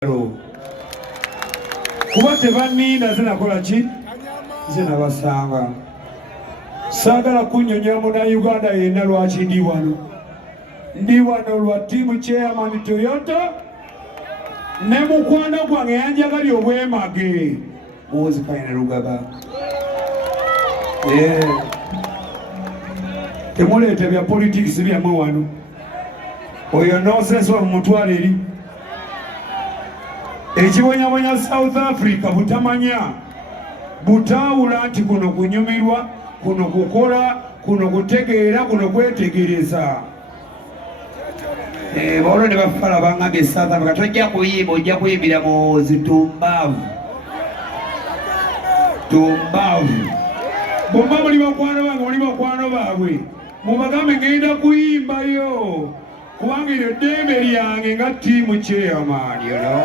kuba tebaniina zinakola ki zinabasanga. Saagala kunnyonnyola Munnayuganda yenna lwaki ndi wano. Ndi wano lwa ttiimu chairman Toyota ne mukwano gwange yanjagalya obwemage muwozi Kaine Lugaba. Temuleeta bya politics byammwe wano. Oyo nonsense wa mutwala eri. Ekibonyabonya South Africa butamanya butaawula nti kuno kunyumirwa, kuno kukola, kuno kutegeera, kuno kwetegereza. Baolo ne bafala bangambye South Africa tojja kuyimba, ojja kuyimbira mu Tumbavu. Tumbavu. Bomba muli bakwano bange, muli bakwano baabwe. Mubagambe ngenda kuyimbayo. Kubanga eryo ddembe lyange nga ttiimu chairman, you know.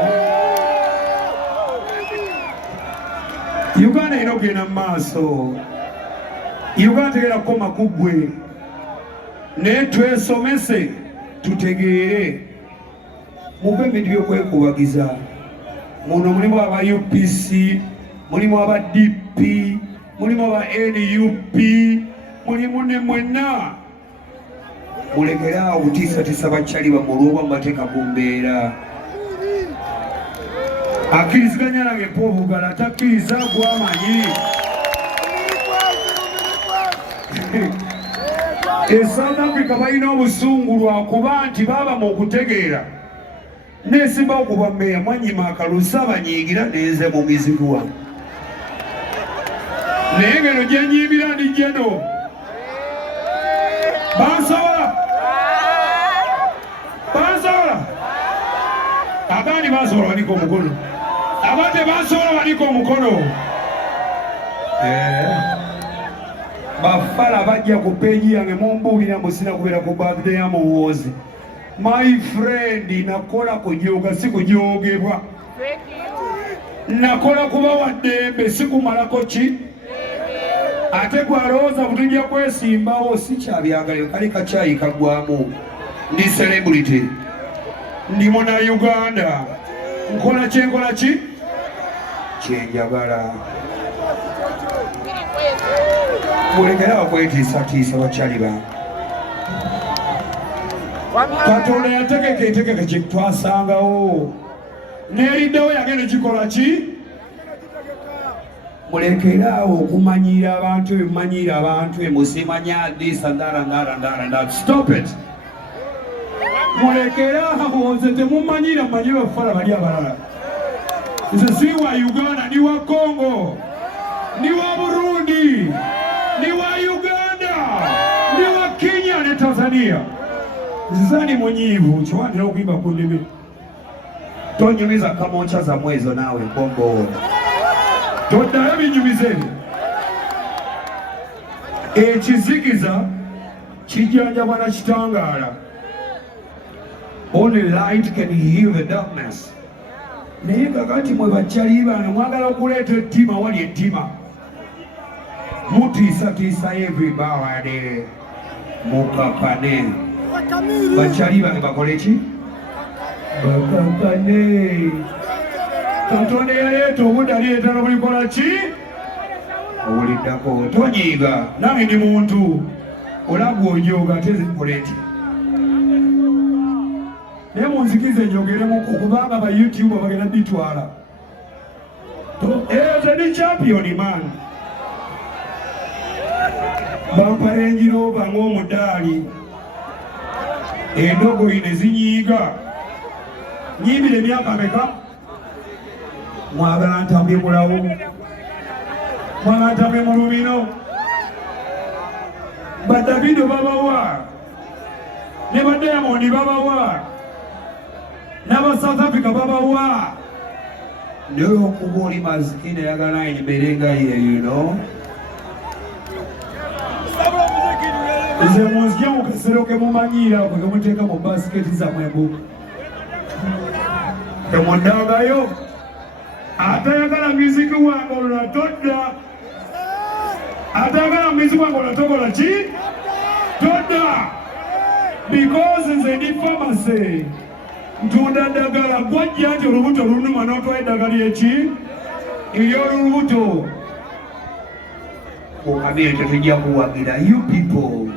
Uganda inogenda mu maaso. Uganda tegera kukoma ku ggwe. Naye twesomese tutegeere. Mube ebintu by'okwekubagiza. Muno mulimu aba UPC, mulimu aba DP, mulimu aba NUP, mulimu ne mwenna. Mulekera okutiisatiisa bakyali bammwe olw'oba mubateeka ku mbeera. Akkiriziganya nange Paul atakkiriza gw'amanyi. South Africa balina obusungu lwakuba nti baaba mu okutegeera. Neesimbawo okuba mmeeya mwanyima akalusa abanyiigira nenze mu mizigwa. Naye ngeno gye nyiibira ndi jeno. Bansobola! Bansobola! Abaani bansobola baliko omukono. Abate bansobola baliko omukono. Bafala bajja ku peeji yange mumbuulira musina kubeera ku birthday ya muwoozi. My friend, nakola kujooga si kujoogebwa. Nakola kubawa ddembe si kumalako ki? Ate gwalowooza butujja kwesimbawo si kyabyagalayo kali kacaayi kaggwamu. Ndi celebrity. Ndi Munnayuganda. Nkola kyenkola ki? Kyenjagala. Mulekerawo kwetiisatiisa bakyali bange. Katonda yategeka kye twasangawo. N'eriddewo yagenda kikola ki? Mulekerawo okumanyira abantu ebimanyira abantu emusimanya this and that and that and that and that. Stop it. Mulekerawo nze temumanyira manyira bafala bali abalala. Nze si wa Uganda, ni wa Congo, ni wa Burundi, ni wa Uganda, ni wa Kenya ne Tanzania. Nzani munyiivu kiwandira okuyimba ku nnimi. Tonyumiza kamoncha za mwezo nawe bongo. Toddayo binyumize. Ekizikiza kijanjabwa na kitangaala. Only light can heal the darkness. Naye kakati mwe bakyali bano mwagala okuleeta ettima wali ettima. Mutiisatiisa everybody. Mukakane. Bakyali bange bakole ki? Bakakane. Katonda yaleeta obudde alireeta n'obulikola ki? Obuliddako. Tonyiiga. Nange ndi muntu. Olagwa onjooga ate zikola eti. Naye munzikize njogeremuku kubanga ba YouTube bagenda bitwala. Nze ndi champion man. Bamparenjira oba ng'omudaali. Endogoyi ne zinyiiga. Nyimbira emyaka meka? Mwagala ntambye mulawo. Mwagala ntambye mu lumino. Ba Davido babawa. Ne ba Diamond babawa. N'aba South Africa babawa. Naye okuba oli mazikini ayagala embeere nga ye, you know. Nze munzija mu kasero ke mumanyiira kwe kemuteeka mu basiketi zammwe mbu. Temundagayo. Atayagala muziki wange olwo todda. Atayagala muziki wange olwo tokola ki? Todda. Because nze ndi pharmacy. ntunda ddagala gwajja nti olubuto lunuma n'otwala eddagala eki ery'olubuto okabire tetujja kuwagira. You people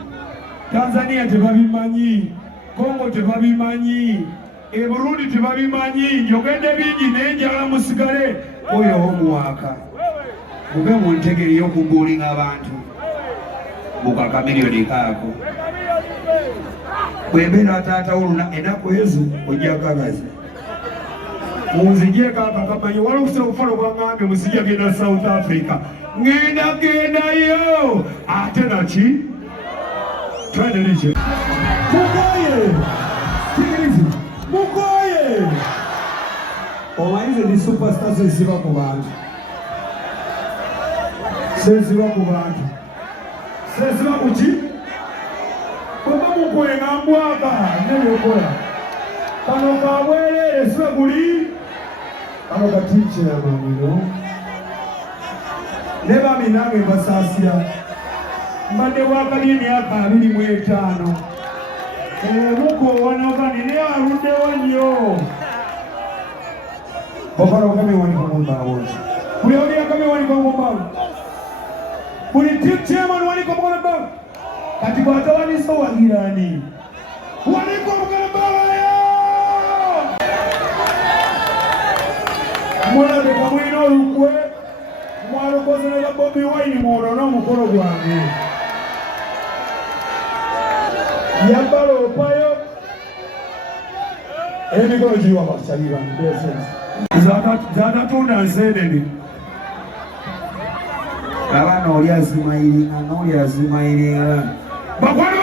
Tanzania tebabimanyi, Congo tebabimanyi, e Burundi tebabimanyi, njogedde bingi n'enjala musigale oyo omuwaka mube mu ntegeri y'okubuulinga abantu bukaka miliyoni kaako bwembeera taata oluna ennaku ezo ojja kagazi munzigyeko akakamanyi waliwo okusobola okufala obwangambye musijja genda South Africa gendayo ate naki twendeliche mugoye kigirizi mugoye omanyize ndi superstar seziba ku bantu seziba kuki oba mukwenga mbwaga nebyokola kano kabwerere sibe guli kano katiikira mamiro ne bami nange mbasaasira mbadde wakali emyaka 25 mukowanagani naye aluddewo nnyo okala okamiwanikomumbaawo buli oli akamiwanikomumbaawo buli team chairman wanikomumbaawo kati bwatawanisa owagirani wanikomumbaawo mulabe kamwina olukwe mwalokoze ne Bobi Wine mwonoona omukolo gwange yabbala opayo emikolo giriwa bakyaliba zatatunda nsenene abaana oli azimayiringa n'oli azimayiringa bakwano